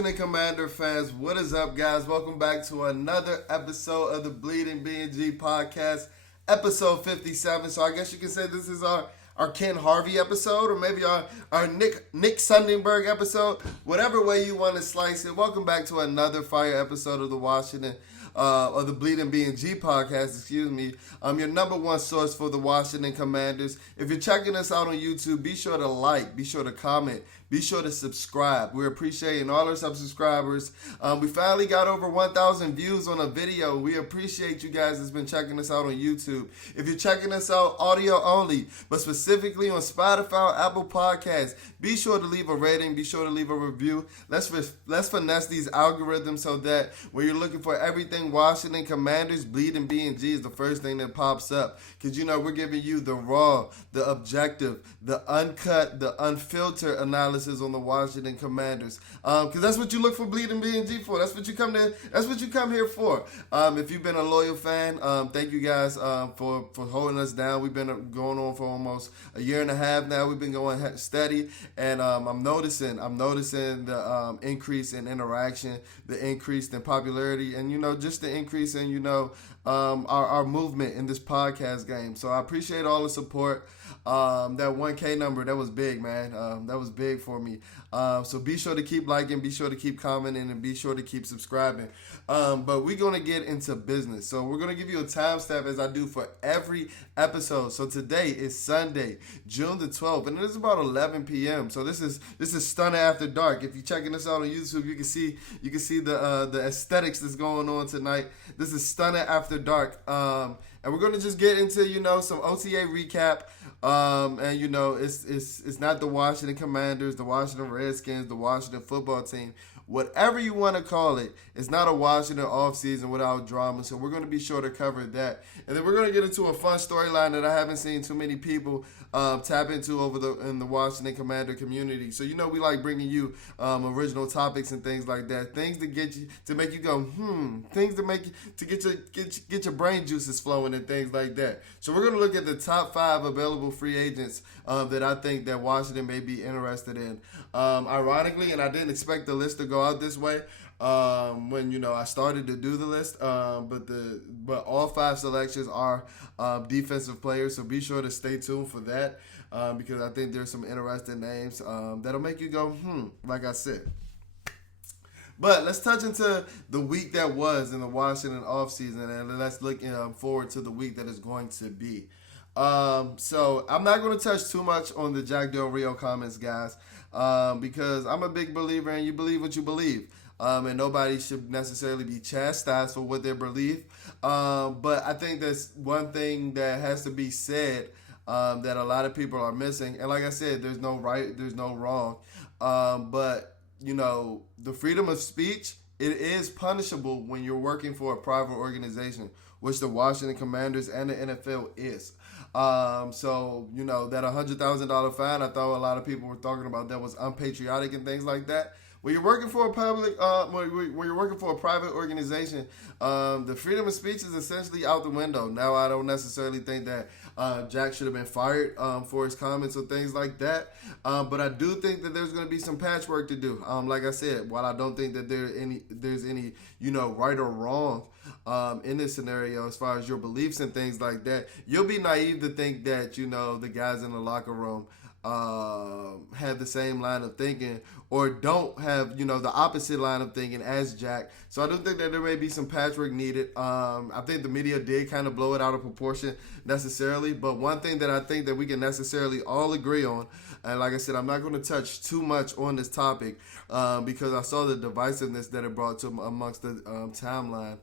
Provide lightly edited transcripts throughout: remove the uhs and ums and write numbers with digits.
Washington Commander fans, what is up, guys? Welcome back to another episode of the Bleeding BnG podcast, episode 57. So I guess you can say this is our Ken Harvey episode, or maybe our Nick Sundenberg episode. Whatever way you want to slice it. Welcome back to another fire episode of the the Bleeding BnG podcast, excuse me. I'm your number one source for the Washington Commanders. If you're checking us out on YouTube, be sure to like, be sure to comment, be sure to subscribe. We're appreciating all our subscribers. We finally got over 1,000 views on a video. We appreciate you guys that's been checking us out on YouTube. If you're checking us out audio only, but specifically on Spotify, Apple Podcasts, be sure to leave a rating, be sure to leave a review. Let's finesse these algorithms so that when you're looking for everything Washington Commanders, Bleeding BnG is the first thing that pops up. Because, you know, we're giving you the raw, the objective, the uncut, the unfiltered analysis on the Washington Commanders. Because that's what you look for Bleeding BnG for. That's what you come here for. If you've been a loyal fan, thank you guys for holding us down. We've been going on for almost a year and a half now. We've been going steady. And I'm noticing the increase in interaction, the increase in popularity, and, you know, just the increase in, you know, our movement in this podcast game. So I appreciate all the support. That 1K number, that was big, man. That was big for me. So be sure to keep liking, be sure to keep commenting, and be sure to keep subscribing. But we're going to get into business. So we're going to give you a timestamp as I do for every episode. So today is Sunday, June the 12th, and it is about 11 p.m. So this is Stunner After Dark. If you're checking us out on YouTube, you can see the aesthetics that's going on tonight. This is Stunner After Dark. And we're going to just get into, you know, some OTA recap. And, you know, it's not the Washington Commanders, the Washington Redskins, the Washington football team. Whatever you want to call it, it's not a Washington offseason without drama. So we're going to be sure to cover that. And then we're going to get into a fun storyline that I haven't seen too many people tap into in the Washington Commander community. So, you know, we like bringing you original topics and things like that. Things to make you go, things to get your brain juices flowing and things like that. So we're going to look at the top 5 available free agents that I think that Washington may be interested in. Ironically, and I didn't expect the list to go out this way when, you know, I started to do the list, but all 5 selections are defensive players, so be sure to stay tuned for that because I think there's some interesting names that'll make you go like I said. But let's touch into the week that was in the Washington offseason, and let's look forward to the week that is going to be. So I'm not going to touch too much on the Jack Del Rio comments, guys, because I'm a big believer in you believe what you believe. And nobody should necessarily be chastised for what they believe. But I think that's one thing that has to be said that a lot of people are missing. And like I said, there's no right, there's no wrong. But, you know, the freedom of speech, it is punishable when you're working for a private organization, which the Washington Commanders and the NFL is. So, you know, that $100,000 fine, I thought a lot of people were talking about that was unpatriotic and things like that. When you're working for when you're working for a private organization, the freedom of speech is essentially out the window. Now, I don't necessarily think that Jack should have been fired for his comments or things like that. But I do think that there's going to be some patchwork to do. Like I said, while I don't think that there's any, you know, right or wrong in this scenario as far as your beliefs and things like that, you'll be naive to think that, you know, the guys in the locker room have the same line of thinking or don't have, you know, the opposite line of thinking as Jack. So I do think that there may be some patchwork needed. I think the media did kind of blow it out of proportion necessarily, but one thing that I think that we can necessarily all agree on, and like I said, I'm not going to touch too much on this topic because I saw the divisiveness that it brought to amongst the timeline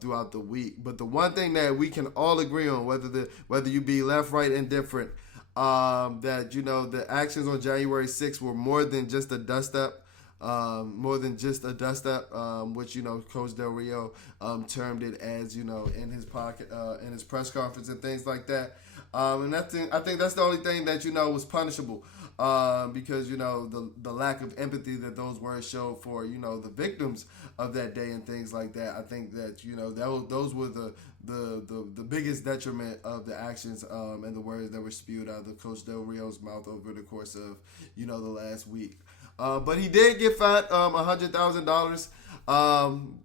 throughout the week. But the one thing that we can all agree on, whether you be left, right, indifferent, that, you know, the actions on January 6th were more than just a dust-up, which, you know, Coach Del Rio termed it as, you know, in his press conference and things like that. And I think that's the only thing that, you know, was punishable because, you know, the lack of empathy that those words showed for, you know, the victims of that day and things like that. I think that, you know, those were the biggest detriment of the actions and the words that were spewed out of Coach Del Rio's mouth over the course of, you know, the last week. But he did get fined $100,000.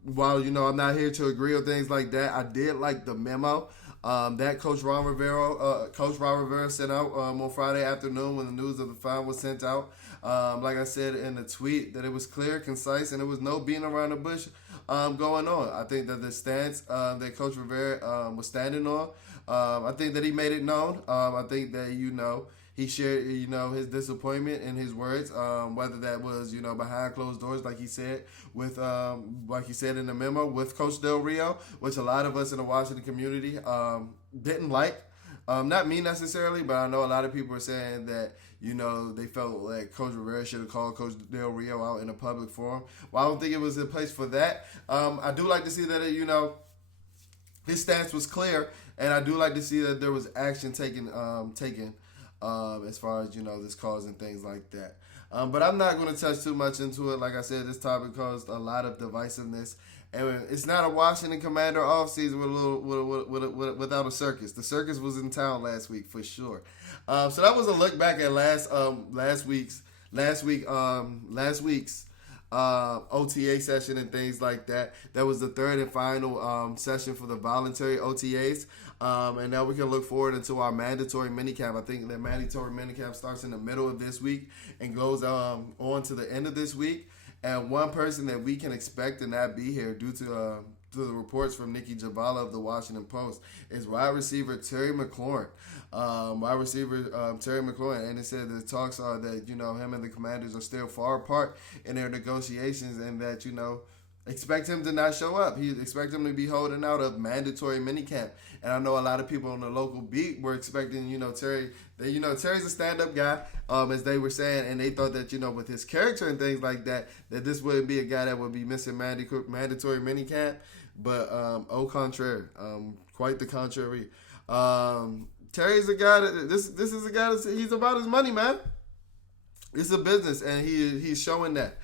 While I'm not here to agree on things like that, I did like the memo that Coach Ron Rivera sent out on Friday afternoon when the news of the fine was sent out. Like I said in the tweet, that it was clear, concise, and there was no beating around the bush going on. I think that the stance that Coach Rivera was standing on, I think that he made it known. I think that he shared his disappointment in his words, whether that was behind closed doors, like he said in the memo with Coach Del Rio, which a lot of us in the Washington community didn't like. Not me necessarily, but I know a lot of people are saying that they felt like Coach Rivera should have called Coach Del Rio out in a public forum. Well, I don't think it was a place for that. I do like to see that his stance was clear, and I do like to see that there was action taken as far as this cause and things like that. But I'm not going to touch too much into it. Like I said, this topic caused a lot of divisiveness, and it's not a Washington Commander offseason without a circus. The circus was in town last week for sure. So that was a look back at last week's OTA session and things like that. That was the third and final session for the voluntary OTAs. And now we can look forward into our mandatory minicamp. I think that mandatory minicamp starts in the middle of this week and goes on to the end of this week. And one person that we can expect to not be here due to the reports from Nikki Javala of the Washington Post is wide receiver Terry Mclaurin. Terry Mclaurin, and it said the talks are that him and the Commanders are still far apart in their negotiations, and that expect him to not show up. He expect him to be holding out a mandatory minicamp. And I know a lot of people on the local beat were expecting, Terry. Terry's a stand-up guy, as they were saying, and they thought that, with his character and things like that, that this wouldn't be a guy that would be missing mandatory minicamp. But au contraire, quite the contrary. Terry's a guy that this is a guy that he's about his money, man. It's a business, and he's showing that.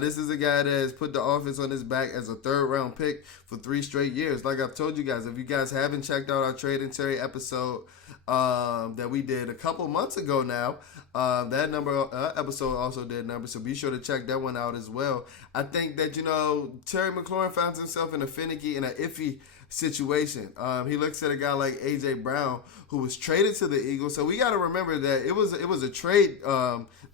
This is a guy that has put the offense on his back as a third-round pick for 3 straight years. Like I've told you guys, if you guys haven't checked out our Trade and Terry episode that we did a couple months ago now, that episode also did numbers, so be sure to check that one out as well. I think that, Terry McLaurin finds himself in a finicky and an iffy situation. He looks at a guy like A.J. Brown, who was traded to the Eagles. So we got to remember that it was a trade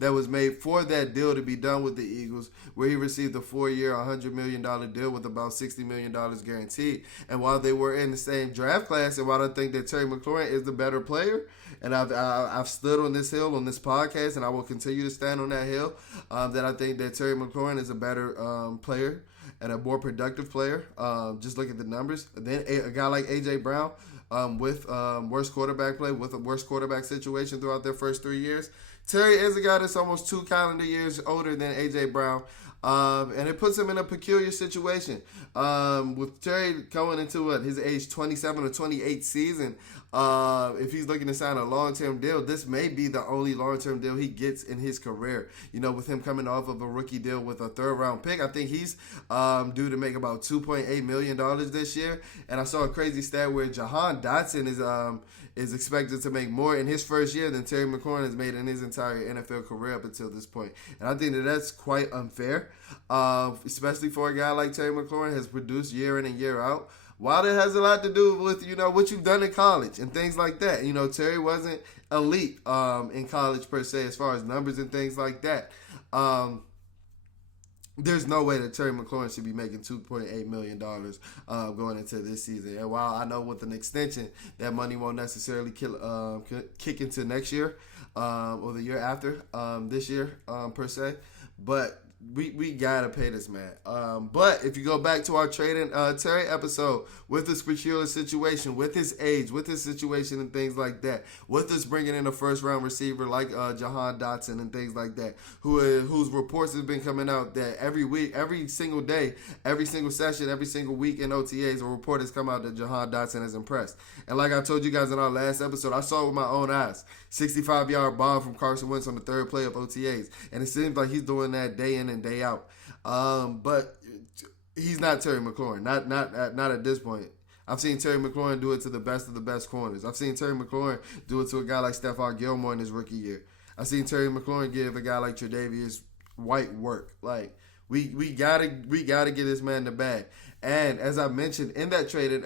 that was made for that deal to be done with the Eagles, where he received a 4-year, $100 million deal with about $60 million guaranteed. And while they were in the same draft class, and while I think that Terry McLaurin is the better player, and I've stood on this hill on this podcast, and I will continue to stand on that hill, that I think that Terry McLaurin is a better player and a more productive player. Just look at the numbers. Then a guy like A.J. Brown, with worse quarterback play, with a worse quarterback situation throughout their first 3 years. Terry is a guy that's almost 2 calendar years older than A.J. Brown. And it puts him in a peculiar situation. With Terry going into his age 27 or 28 season, if he's looking to sign a long-term deal, this may be the only long-term deal he gets in his career. With him coming off of a rookie deal with a third-round pick, I think he's due to make about $2.8 million this year. And I saw a crazy stat where Jahan Dotson is expected to make more in his first year than Terry McLaurin has made in his entire NFL career up until this point. And I think that that's quite unfair, especially for a guy like Terry McLaurin has produced year in and year out. While it has a lot to do with, what you've done in college and things like that. Terry wasn't elite in college per se as far as numbers and things like that. There's no way that Terry McLaurin should be making $2.8 million going into this season. And while I know with an extension, that money won't necessarily kick into next year or the year after this year per se, but we gotta pay this man. But if you go back to our trading Terry episode with this peculiar situation, with his age, with his situation and things like that, with us bringing in a first round receiver like Jahan Dotson and things like that, whose reports have been coming out that every week, every single day, every single session, every single week in OTAs, a report has come out that Jahan Dotson is impressed. And like I told you guys in our last episode, I saw it with my own eyes. 65-yard bomb from Carson Wentz on the third play of OTAs, and it seems like he's doing that day in and day out. But he's not Terry McLaurin, not at this point. I've seen Terry McLaurin do it to the best of the best corners. I've seen Terry McLaurin do it to a guy like Stephon Gilmore in his rookie year. I've seen Terry McLaurin give a guy like Tre'Davious white work. Like we gotta get this man the bag. And as I mentioned in that traded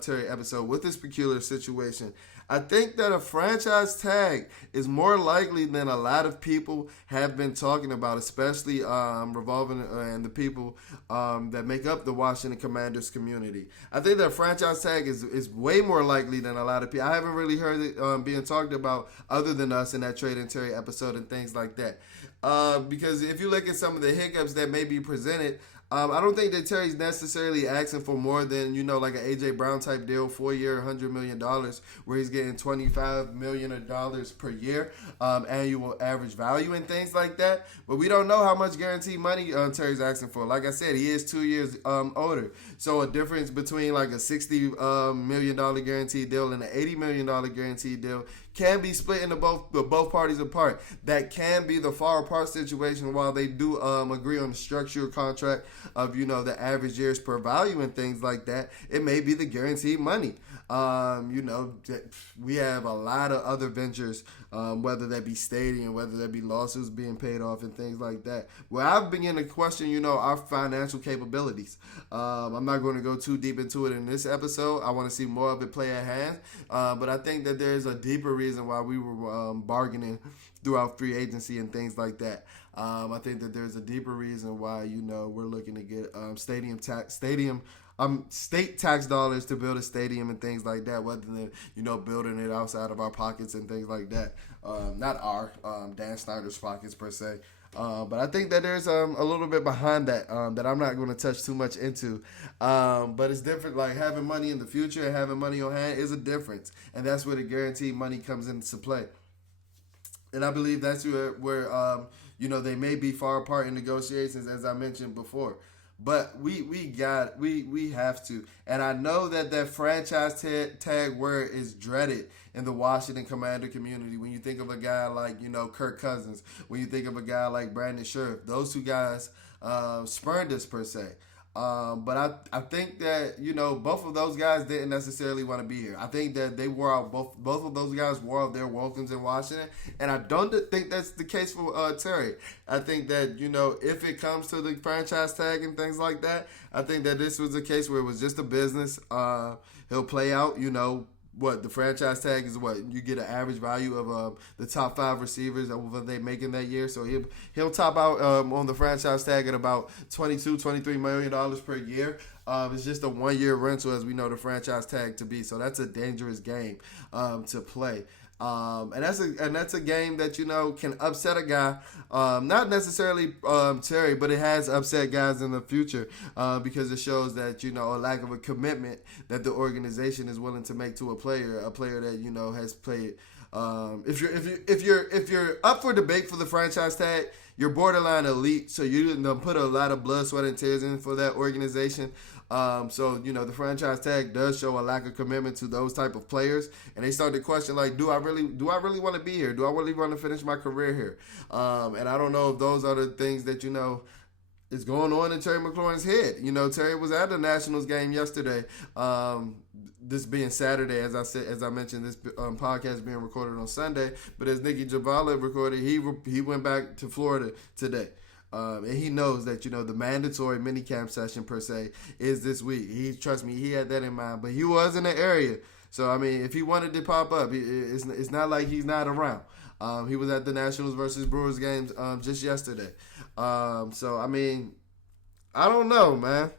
Terry episode with this peculiar situation, I think that a franchise tag is more likely than a lot of people have been talking about, especially revolving and the people that make up the Washington Commanders community. I think that a franchise tag is way more likely than a lot of people. I haven't really heard it being talked about other than us in that Trade and Terry episode and things like that. Because if you look at some of the hiccups that may be presented, I don't think that Terry's necessarily asking for more than, like an A.J. Brown type deal, 4-year, $100 million, where he's getting $25 million per year, annual average value and things like that. But we don't know how much guaranteed money Terry's asking for. Like I said, he is 2 years older. So a difference between like a $60 million guaranteed deal and an $80 million guaranteed deal can be split into both parties apart. That can be the far apart situation while they do agree on the structure of contract of, the average years per value and things like that. It may be the guaranteed money. We have a lot of other ventures, whether that be stadium, whether that be lawsuits being paid off and things like that, where I've begun to question, our financial capabilities. I'm not going to go too deep into it in this episode. I want to see more of it play at hand. But I think that there's a deeper reason why we were bargaining throughout free agency and things like that. I think that there's a deeper reason why, we're looking to get state tax dollars to build a stadium and things like that, rather than, building it outside of our pockets and things like that. Not our, Dan Snyder's pockets per se. But I think that there's a little bit behind that that I'm not going to touch too much into. But it's different. Like having money in the future and having money on hand is a difference. And that's where the guaranteed money comes into play. And I believe that's where they may be far apart in negotiations, as I mentioned before. But we have to. And I know that franchise tag word is dreaded in the Washington Commander community. When you think of a guy like, Kirk Cousins, when you think of a guy like Brandon Scherf, those two guys spurned us per se. But I think that, both of those guys didn't necessarily want to be here. I think that they wore out, both of those guys wore out their welcomes in Washington. And I don't think that's the case for Terry. I think that, if it comes to the franchise tag and things like that, I think that this was a case where it was just a business. He'll play out, what the franchise tag is, what you get an average value of the top 5 receivers of what they make in that year. So he'll top out on the franchise tag at about $22-23 million per year. It's just a 1-year rental, as we know the franchise tag to be. So that's a dangerous game to play. And that's a game that can upset a guy, not necessarily Terry, but it has upset guys in the future because it shows that a lack of a commitment that the organization is willing to make to a player that has played. If you're up for debate for the franchise tag, you're borderline elite, so you didn't put a lot of blood, sweat, and tears in for that organization. So the franchise tag does show a lack of commitment to those type of players, and they start to question, like, do I really want to be here? Do I really want to finish my career here? And I don't know if those are the things that is going on in Terry McLaurin's head. Terry was at the Nationals game yesterday. This being Saturday, as I mentioned, this podcast being recorded on Sunday. But as Nikki Javala recorded, he went back to Florida today. And he knows that, the mandatory minicamp session per se is this week. Trust me, he had that in mind. But he was in the area. So, I mean, if he wanted to pop up, it's not like he's not around. He was at the Nationals versus Brewers games just yesterday. So, I mean, I don't know, man.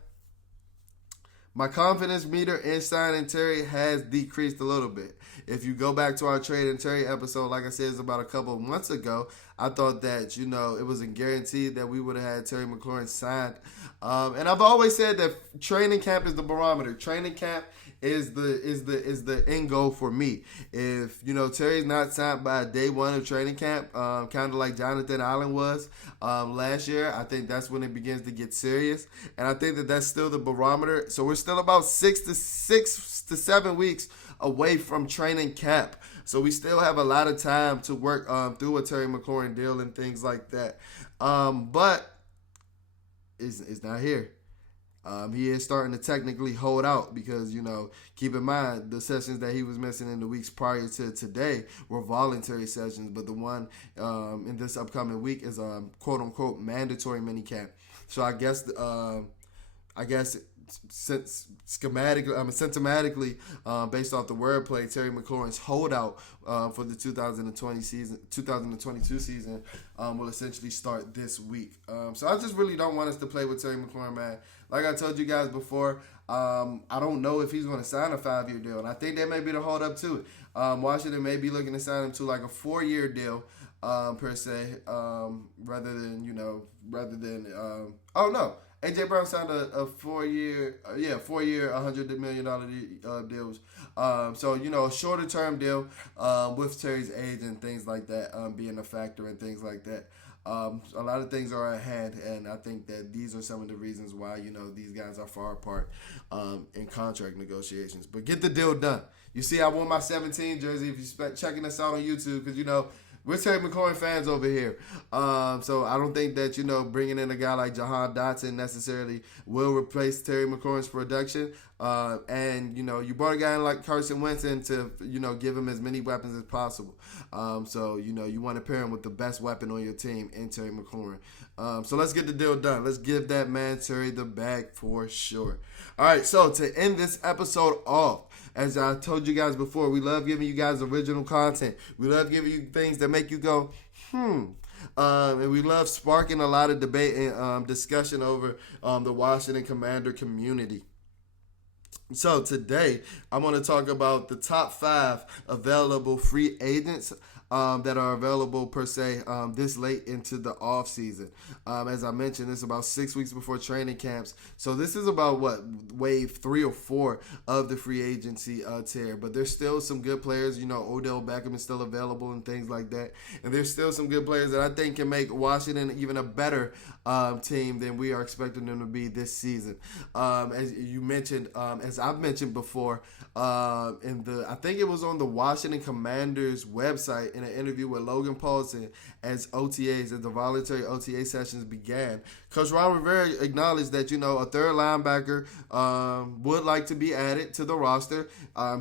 My confidence meter in signing Terry has decreased a little bit. If you go back to our Trade and Terry episode, like I said, it's about a couple of months ago, I thought that, it wasn't guaranteed that we would have had Terry McLaurin signed. And I've always said that training camp is the barometer. Training camp is the end goal for me. If, Terry's not signed by day one of training camp, kind of like Jonathan Allen was last year, I think that's when it begins to get serious. And I think that that's still the barometer. So we're still about 6 to 7 weeks away from training camp. So we still have a lot of time to work through a Terry McLaurin deal and things like that. But it's not here. He is starting to technically hold out because, keep in mind the sessions that he was missing in the weeks prior to today were voluntary sessions, but the one in this upcoming week is a quote unquote mandatory minicamp. So I guess symptomatically, based off the wordplay, Terry Mclaurin's holdout for the 2022 season will essentially start this week. So I just really don't want us to play with Terry McLaurin, man. Like I told you guys before, I don't know if he's going to sign a 5-year deal, and I think that may be the holdup to it. Washington may be looking to sign him to like a 4-year deal. Per se, rather than AJ Brown signed a 4-year, $100 million deals. So a shorter term deal with Terry's age and things like that being a factor and things like that. A lot of things are at hand, and I think that these are some of the reasons why these guys are far apart in contract negotiations. But get the deal done. You see, I wore my 17 jersey. If you're checking us out on YouTube, because we're Terry McLaurin fans over here. So I don't think that, bringing in a guy like Jahan Dotson necessarily will replace Terry McLaurin's production. And you brought a guy in like Carson Wentz in to, give him as many weapons as possible. So you want to pair him with the best weapon on your team in Terry McLaurin. So let's get the deal done. Let's give that man Terry the bag for sure. All right, so to end this episode off, as I told you guys before, we love giving you guys original content. We love giving you things that make you go, and we love sparking a lot of debate and discussion over the Washington Commander community. So today, I'm going to talk about the top 5 available free agents that are available per se this late into the off season. As I mentioned, it's about 6 weeks before training camps. So this is about wave 3 or 4 of the free agency tier. But there's still some good players. Odell Beckham is still available and things like that. And there's still some good players that I think can make Washington even a better team than we are expecting them to be this season. As you mentioned, as I've mentioned before, I think it was on the Washington Commanders website in an interview with Logan Paulson as the voluntary OTA sessions began. Coach Ron Rivera acknowledged that, a third linebacker would like to be added to the roster.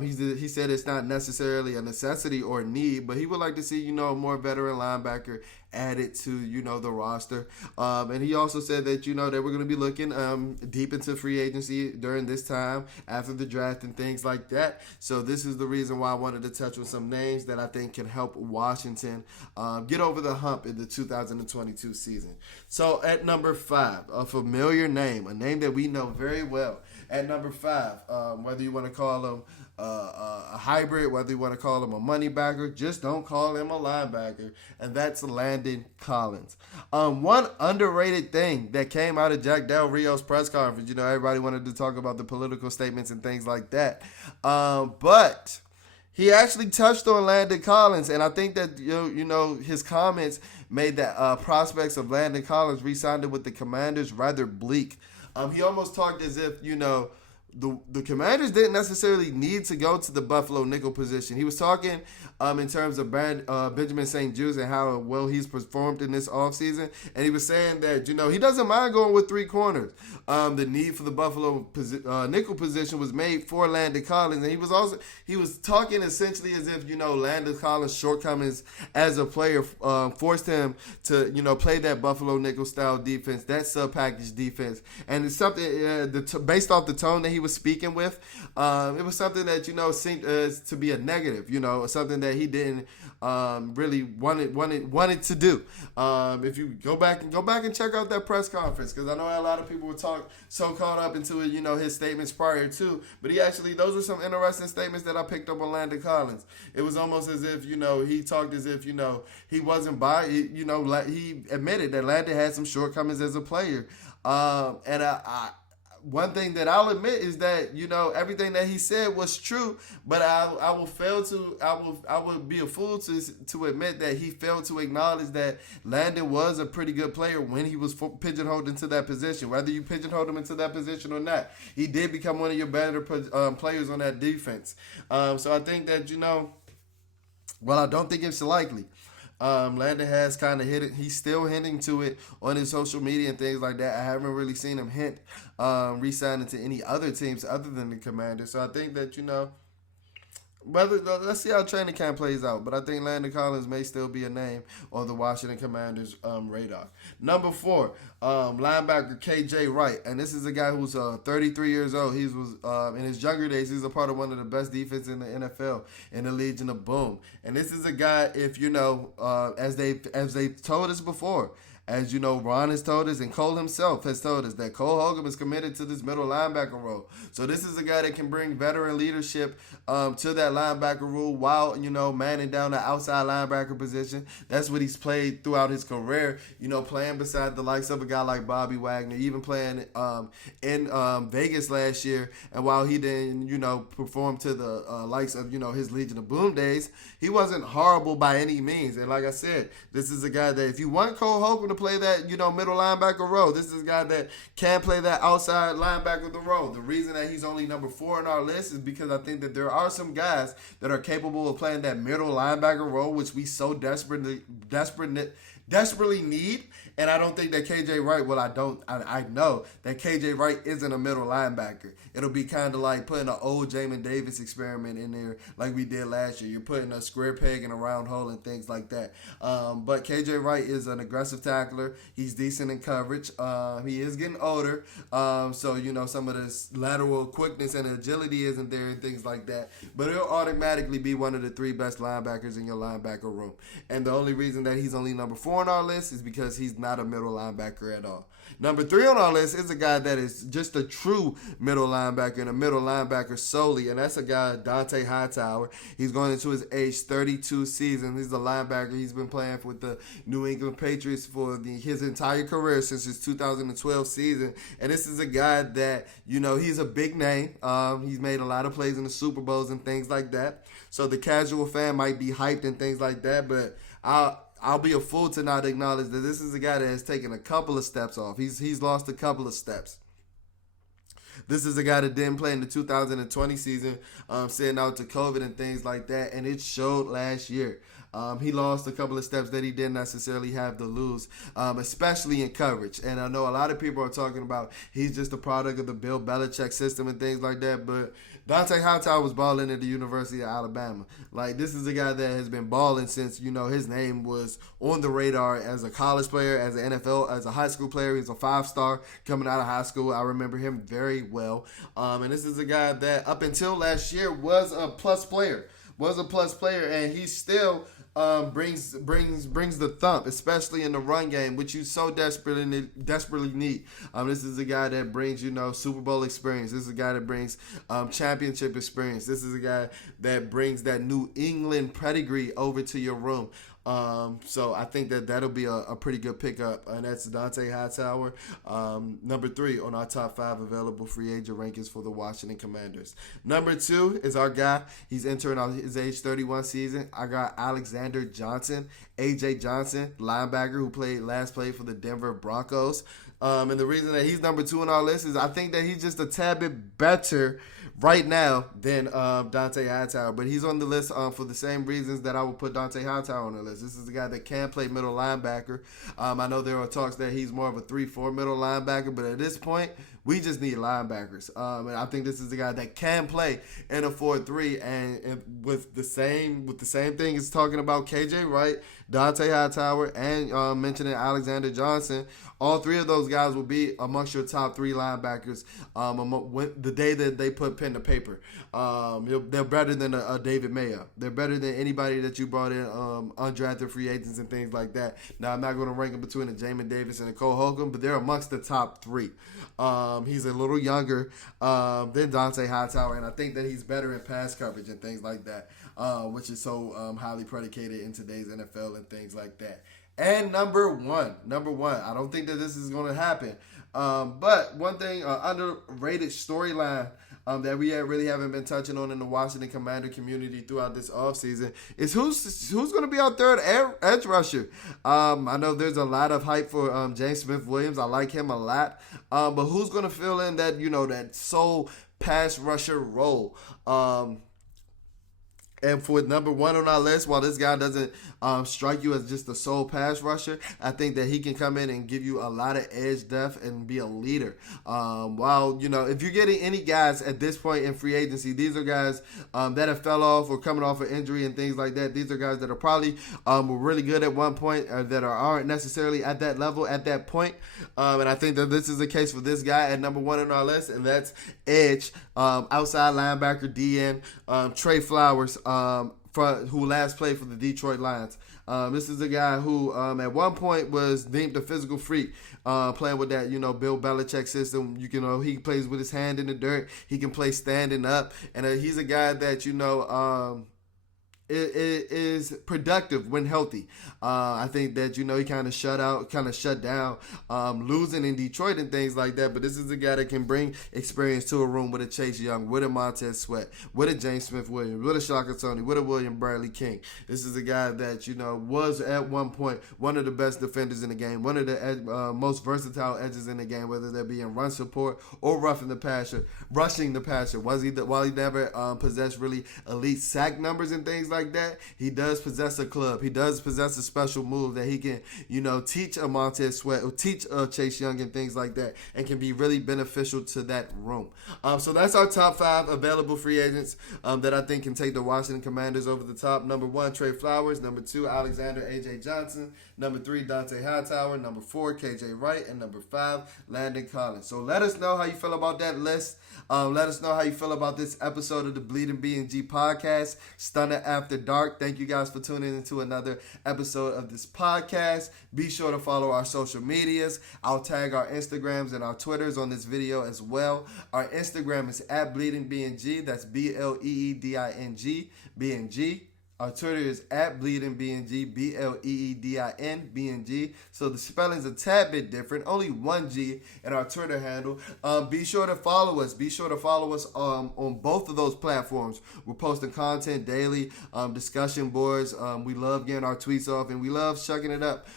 He said it's not necessarily a necessity or a need, but he would like to see, a more veteran linebacker added to, the roster. And he also said that, they were going to be looking deep into free agency during this time after the draft and things like that. So this is the reason why I wanted to touch on some names that I think can help Washington get over the hump in the 2022 season. So at number 5, a familiar name, a name that we know very well. At number 5, whether you want to call him a hybrid, whether you want to call him a money bagger, just don't call him a linebacker, and that's Landon Collins. One underrated thing that came out of Jack Del Rio's press conference, everybody wanted to talk about the political statements and things like that, but he actually touched on Landon Collins, and I think that his comments made the prospects of Landon Collins re-signing with the Commanders rather bleak. He almost talked as if the Commanders didn't necessarily need to go to the Buffalo nickel position. He was talking in terms of Benjamin St. Juste and how well he's performed in this offseason. And he was saying that, he doesn't mind going with 3 corners. The need for the Buffalo nickel position was made for Landon Collins. And he was talking essentially as if, Landon Collins' shortcomings as a player forced him to, play that Buffalo nickel style defense, that sub-package defense. And it's something, based off the tone that he was speaking with, it was something that seemed to be a negative, something that he didn't really wanted to do. If you go back and check out that press conference, because I know a lot of people were so caught up into it, his statements prior to, but those were some interesting statements that I picked up on Landon Collins. It was almost as if he talked as if he wasn't he admitted that Landon had some shortcomings as a player, and I one thing that I'll admit is that everything that he said was true, but I will be a fool to admit that he failed to acknowledge that Landon was a pretty good player when he was pigeonholed into that position. Whether you pigeonholed him into that position or not, he did become one of your better players on that defense. So I think that while I don't think it's likely, Landon has kind of hit it. He's still hinting to it on his social media and things like that. I haven't really seen him hint re-signing to any other teams other than the Commanders. So I think that, whether let's see how training camp plays out, but I think Landon Collins may still be a name on the Washington Commanders radar. Number 4, linebacker KJ Wright, and this is a guy who's 33 years old. He was in his younger days. He was a part of one of the best defenses in the NFL in the Legion of Boom. And this is a guy, if as they told us before. As you know, Ron has told us, and Cole himself has told us, that Cole Holcomb is committed to this middle linebacker role. So this is a guy that can bring veteran leadership to that linebacker role while, manning down the outside linebacker position. That's what he's played throughout his career, playing beside the likes of a guy like Bobby Wagner, even playing in Vegas last year. And while he didn't, perform to the likes of, his Legion of Boom days, he wasn't horrible by any means. And like I said, this is a guy that if you want Cole Holcomb to play that, middle linebacker role, this is a guy that can play that outside linebacker role. The reason that he's only number 4 on our list is because I think that there are some guys that are capable of playing that middle linebacker role, which we so desperately need. And I don't think that KJ Wright, I know that KJ Wright isn't a middle linebacker. It'll be kind of like putting an old Jamin Davis experiment in there like we did last year. You're putting a square peg in a round hole and things like that. But KJ Wright is an aggressive tackler. He's decent in coverage. He is getting older. So, some of this lateral quickness and agility isn't there and things like that. But he'll automatically be one of the 3 best linebackers in your linebacker room. And the only reason that he's only number 4 on our list is because he's not a middle linebacker at all. Number 3 on our list is a guy that is just a true middle linebacker and a middle linebacker solely, and that's a guy, Dante Hightower. He's going into his age 32 season. He's a linebacker. He's been playing with the New England Patriots for his entire career since his 2012 season, and this is a guy that, he's a big name. He's made a lot of plays in the Super Bowls and things like that, so the casual fan might be hyped and things like that, but I'll be a fool to not acknowledge that this is a guy that has taken a couple of steps off. He's lost a couple of steps. This is a guy that didn't play in the 2020 season, sitting out to COVID and things like that, and it showed last year. He lost a couple of steps that he didn't necessarily have to lose, especially in coverage. And I know a lot of people are talking about he's just a product of the Bill Belichick system and things like that, but Dante Hightower was balling at the University of Alabama. Like, this is a guy that has been balling since, his name was on the radar as a college player, as an NFL, as a high school player. He's a 5-star coming out of high school. I remember him very well. And this is a guy that up until last year was a plus player, and he's still brings the thump, especially in the run game, which you so desperately need. This is a guy that brings Super Bowl experience. This is a guy that brings championship experience. This is a guy that brings that New England pedigree over to your room. So I think that'll be a pretty good pickup, and that's Dante Hightower, number 3 on our top 5 available free agent rankings for the Washington Commanders. Number 2 is our guy. He's entering on his age 31 season. I got Alexander Johnson, AJ Johnson, linebacker who played for the Denver Broncos. And the reason that he's number 2 on our list is I think that he's just a tad bit better right now than Dante Hightower. But he's on the list for the same reasons that I would put Dante Hightower on the list. This is a guy that can play middle linebacker. I know there are talks that he's more of a 3-4 middle linebacker, but at this point, we just need linebackers. And I think this is a guy that can play in a 4-3. And with the same thing as talking about KJ Wright, Dante Hightower, and mentioning Alexander Johnson, all 3 of those guys will be amongst your top 3 linebackers the day that they put pen to paper. They're better than a David Mayo. They're better than anybody that you brought in, undrafted free agents and things like that. Now, I'm not going to rank them between a Jamin Davis and a Cole Holcomb, but they're amongst the top 3. He's a little younger than Dante Hightower, and I think that he's better in pass coverage and things like that, which is so highly predicated in today's NFL and things like that. And number one, I don't think that this is going to happen. But one thing, underrated storyline that we really haven't been touching on in the Washington Commander community throughout this offseason is who's going to be our third edge rusher. I know there's a lot of hype for James Smith-Williams. I like him a lot. But who's going to fill in that, that sole pass rusher role? And for number one on our list, while this guy doesn't strike you as just a sole pass rusher, I think that he can come in and give you a lot of edge depth and be a leader. While, if you're getting any guys at this point in free agency, these are guys that have fell off or coming off an injury and things like that. These are guys that are probably were really good at one point or that aren't necessarily at that level at that point. And I think that this is the case for this guy at number one on our list, and that's edge, outside linebacker, DN, Trey Flowers, who last played for the Detroit Lions. This is a guy who at one point was deemed a physical freak, playing with that, Bill Belichick system. He plays with his hand in the dirt. He can play standing up. And he's a guy that, is productive when healthy. I think that he kind of shut down, losing in Detroit and things like that. But this is a guy that can bring experience to a room with a Chase Young, with a Montez Sweat, with a James Smith-Williams, with a Shaka Toney, with a William Bradley King. This is a guy that was at one point one of the best defenders in the game, one of the most versatile edges in the game, whether that be in run support or rushing the passer. While he never possessed really elite sack numbers and things like that, he does possess a club. He does possess a special move that he can, teach a Montez Sweat or teach Chase Young and things like that, and can be really beneficial to that room. So that's our top 5 available free agents that I think can take the Washington Commanders over the top. Number 1, Trey Flowers. Number 2, Alexander A.J. Johnson. Number 3, Dante Hightower. Number 4, K.J. Wright. And number 5, Landon Collins. So let us know how you feel about that list. Let us know how you feel about this episode of the Bleeding BnG podcast, Stunner After Dark. Thank you guys for tuning into another episode of this podcast. Be sure to follow our social medias. I'll tag our Instagrams and our Twitters on this video as well. Our Instagram is at BleedingBNG. That's BLEEDING, BNG. Our Twitter is at BleedingBNG, BLEEDINBNG. So the spelling's a tad bit different, only one G in our Twitter handle. Be sure to follow us. Be sure to follow us on both of those platforms. We're posting content daily, discussion boards. We love getting our tweets off, and we love chucking it up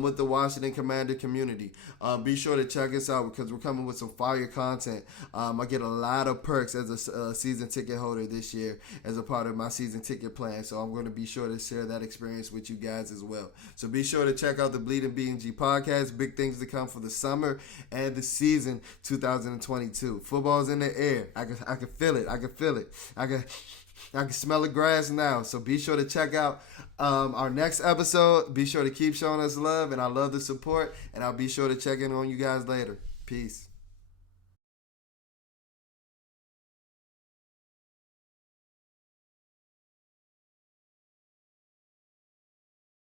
with the Washington Commander community. Be sure to check us out because we're coming with some fire content. I get a lot of perks as a season ticket holder this year as a part of my season ticket plan. So I'm going to be sure to share that experience with you guys as well. So be sure to check out the Bleeding BnG podcast. Big things to come for the summer and the season 2022. Football's in the air. I can feel it. I can feel it. I can smell the grass now. So be sure to check out our next episode. Be sure to keep showing us love, and I love the support. And I'll be sure to check in on you guys later. Peace.